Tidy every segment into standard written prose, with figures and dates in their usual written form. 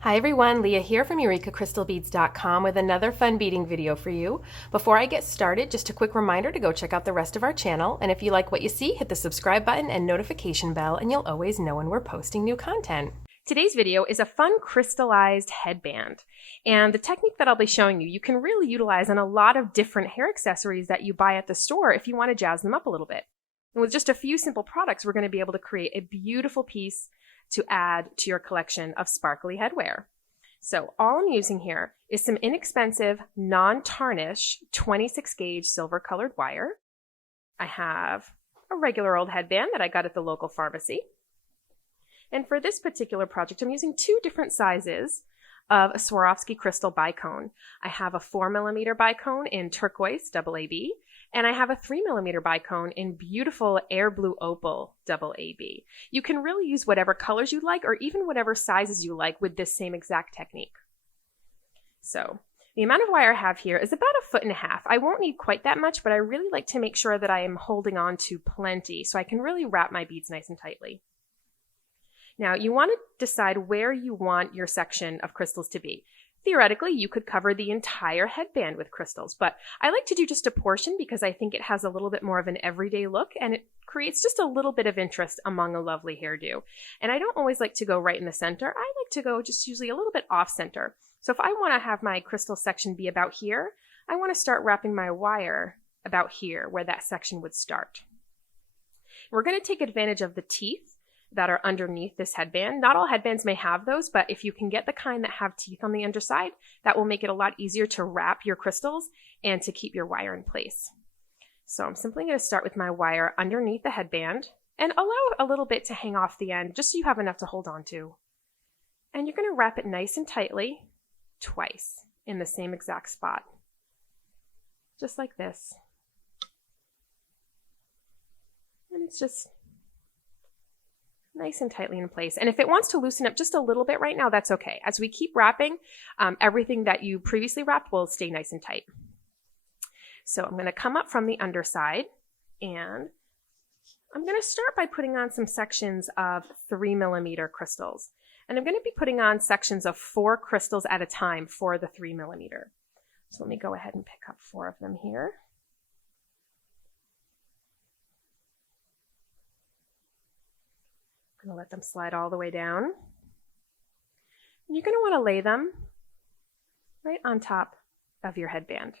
Hi everyone, Leah here from EurekaCrystalBeads.com with another fun beading video for you. Before I get started, just a quick reminder to go check out the rest of our channel, and if you like what you see, hit the subscribe button and notification bell and you'll always know when we're posting new content. Today's video is a fun crystallized headband, and the technique that I'll be showing you can really utilize on a lot of different hair accessories that you buy at the store if you want to jazz them up a little bit. And with just a few simple products, we're going to be able to create a beautiful piece to add to your collection of sparkly headwear. So all I'm using here is some inexpensive, non-tarnish 26 gauge silver colored wire. I have a regular old headband that I got at the local pharmacy. And for this particular project, I'm using two different sizes of a Swarovski crystal bicone. I have a 4mm bicone in turquoise AAB, and I have a 3mm bicone in beautiful air blue opal AAB. You can really use whatever colors you like or even whatever sizes you like with this same exact technique. So the amount of wire I have here is about 1.5 feet. I won't need quite that much, but I really like to make sure that I am holding on to plenty so I can really wrap my beads nice and tightly. Now you want to decide where you want your section of crystals to be. Theoretically, you could cover the entire headband with crystals, but I like to do just a portion because I think it has a little bit more of an everyday look and it creates just a little bit of interest among a lovely hairdo. And I don't always like to go right in the center. I like to go just usually a little bit off center. So if I want to have my crystal section be about here, I want to start wrapping my wire about here where that section would start. We're going to take advantage of the teeth that are underneath this headband. Not all headbands may have those, but if you can get the kind that have teeth on the underside, that will make it a lot easier to wrap your crystals and to keep your wire in place. So I'm simply going to start with my wire underneath the headband and allow a little bit to hang off the end just so you have enough to hold on to. And you're going to wrap it nice and tightly twice in the same exact spot. Just like this. And it's just nice and tightly in place. And if it wants to loosen up just a little bit right now, that's okay. As we keep wrapping, everything that you previously wrapped will stay nice and tight. So I'm going to come up from the underside and I'm going to start by putting on some sections of 3mm crystals. And I'm going to be putting on sections of 4 crystals at a time for the 3mm. So let me go ahead and pick up 4 of them here. I'm going to let them slide all the way down. And you're going to want to lay them right on top of your headband.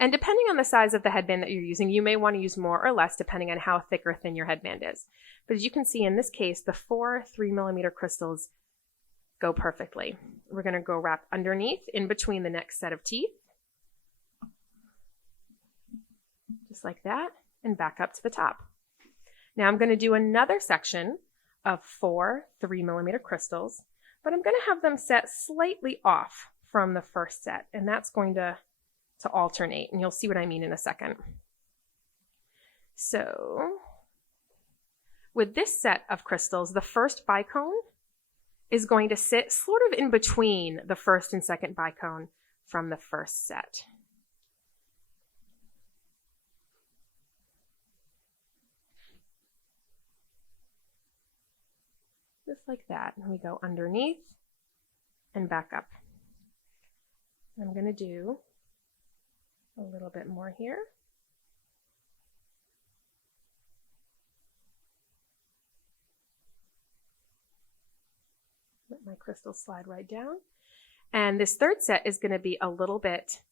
And depending on the size of the headband that you're using, you may want to use more or less depending on how thick or thin your headband is. But as you can see in this case, the 4 3mm crystals go perfectly. We're going to go wrap underneath in between the next set of teeth. Just like that, and back up to the top. Now I'm going to do another section of 4 3mm crystals, but I'm going to have them set slightly off from the first set, and that's going to alternate, and you'll see what I mean in a second. So with this set of crystals, the first bicone is going to sit sort of in between the first and second bicone from the first set. Just like that. And we go underneath and back up. I'm going to do a little bit more here. Let my crystals slide right down. And this third set is going to be a little bit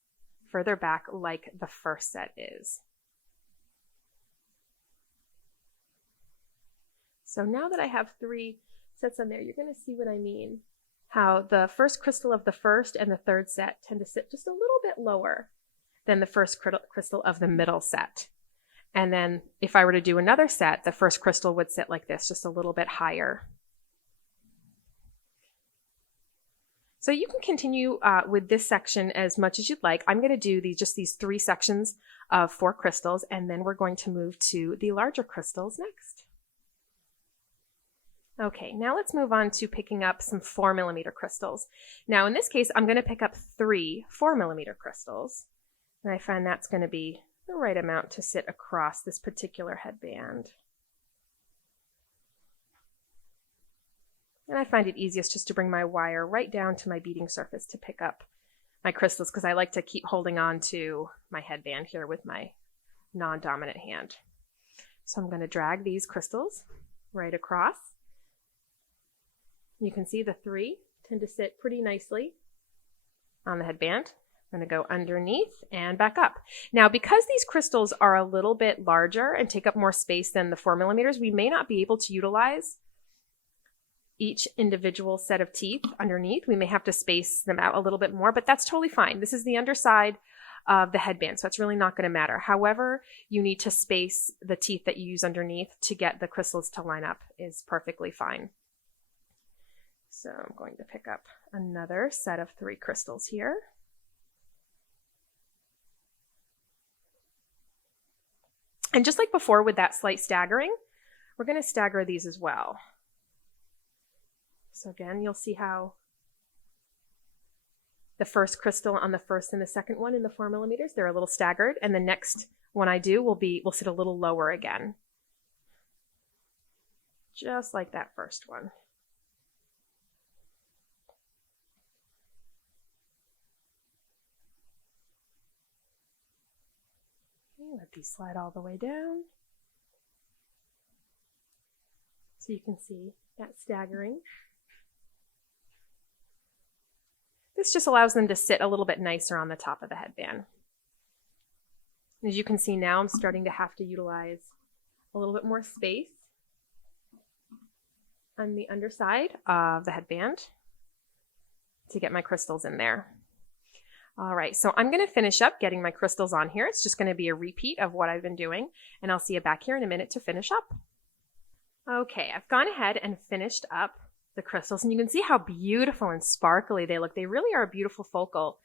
further back like the first set is. So now that I have 3 sets on there, you're going to see what I mean. How the first crystal of the first and the third set tend to sit just a little bit lower than the first crystal of the middle set. And then if I were to do another set, the first crystal would sit like this, just a little bit higher. So you can continue with this section as much as you'd like. I'm going to do just these 3 sections of 4 crystals, and then we're going to move to the larger crystals next. Okay, now let's move on to picking up some 4mm crystals. Now in this case, I'm going to pick up 3 4mm crystals, and I find that's going to be the right amount to sit across this particular headband. And I find it easiest just to bring my wire right down to my beading surface to pick up my crystals, because I like to keep holding on to my headband here with my non-dominant hand. So I'm going to drag these crystals right across. You can see the 3 tend to sit pretty nicely on the headband. I'm going to go underneath and back up. Now, because these crystals are a little bit larger and take up more space than the 4 millimeters, we may not be able to utilize each individual set of teeth underneath. We may have to space them out a little bit more, but that's totally fine. This is the underside of the headband, so it's really not going to matter. However, you need to space the teeth that you use underneath to get the crystals to line up is perfectly fine. So I'm going to pick up another set of 3 crystals here. And just like before with that slight staggering, we're going to stagger these as well. So again, you'll see how the first crystal on the first and the second one in the 4 millimeters, they're a little staggered. And the next one I do will sit a little lower again. Just like that first one. Okay, let these slide all the way down. So you can see that staggering. This just allows them to sit a little bit nicer on the top of the headband. As you can see now, I'm starting to have to utilize a little bit more space on the underside of the headband to get my crystals in there. All right, so I'm going to finish up getting my crystals on here. It's just going to be a repeat of what I've been doing, and I'll see you back here in a minute to finish up. Okay, I've gone ahead and finished up the crystals, and you can see how beautiful and sparkly they look. They really are a beautiful focal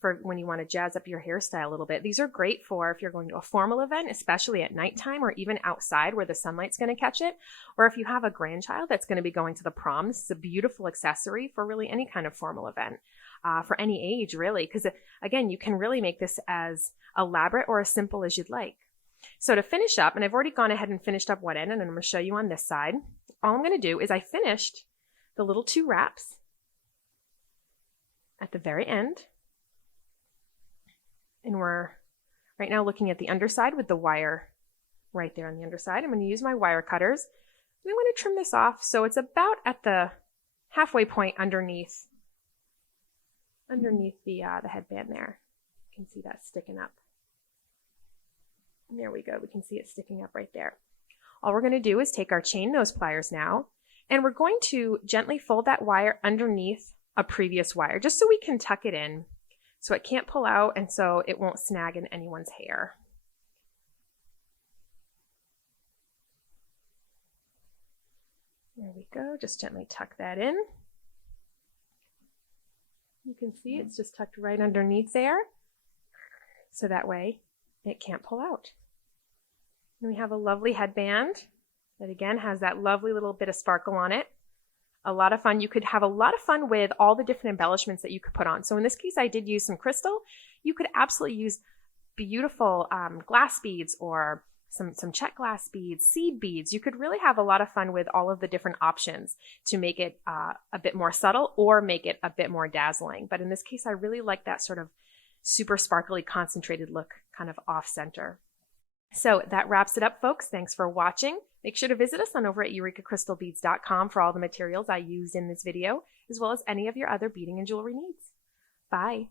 for when you want to jazz up your hairstyle a little bit. These are great for if you're going to a formal event, especially at nighttime or even outside where the sunlight's going to catch it. Or if you have a grandchild that's going to be going to the prom, this is a beautiful accessory for really any kind of formal event, for any age really, because again, you can really make this as elaborate or as simple as you'd like. So to finish up, and I've already gone ahead and finished up one end, and I'm going to show you on this side. All I'm going to do is I finished the little 2 wraps at the very end. And we're right now looking at the underside with the wire right there on the underside. I'm going to use my wire cutters. And I'm going to trim this off so it's about at the halfway point underneath the headband there. You can see that sticking up. And there we go. We can see it sticking up right there. All we're going to do is take our chain nose pliers now, and we're going to gently fold that wire underneath a previous wire, just so we can tuck it in so it can't pull out and so it won't snag in anyone's hair. There we go. Just gently tuck that in. You can see it's just tucked right underneath there, so that way it can't pull out. And we have a lovely headband that again has that lovely little bit of sparkle on it. A lot of fun. You could have a lot of fun with all the different embellishments that you could put on. So in this case, I did use some crystal. You could absolutely use beautiful glass beads or some check glass beads, seed beads. You could really have a lot of fun with all of the different options to make it a bit more subtle or make it a bit more dazzling. But in this case, I really like that sort of super sparkly concentrated look kind of off center. So that wraps it up, folks. Thanks for watching. Make sure to visit us on over at EurekaCrystalBeads.com for all the materials I used in this video, as well as any of your other beading and jewelry needs. Bye.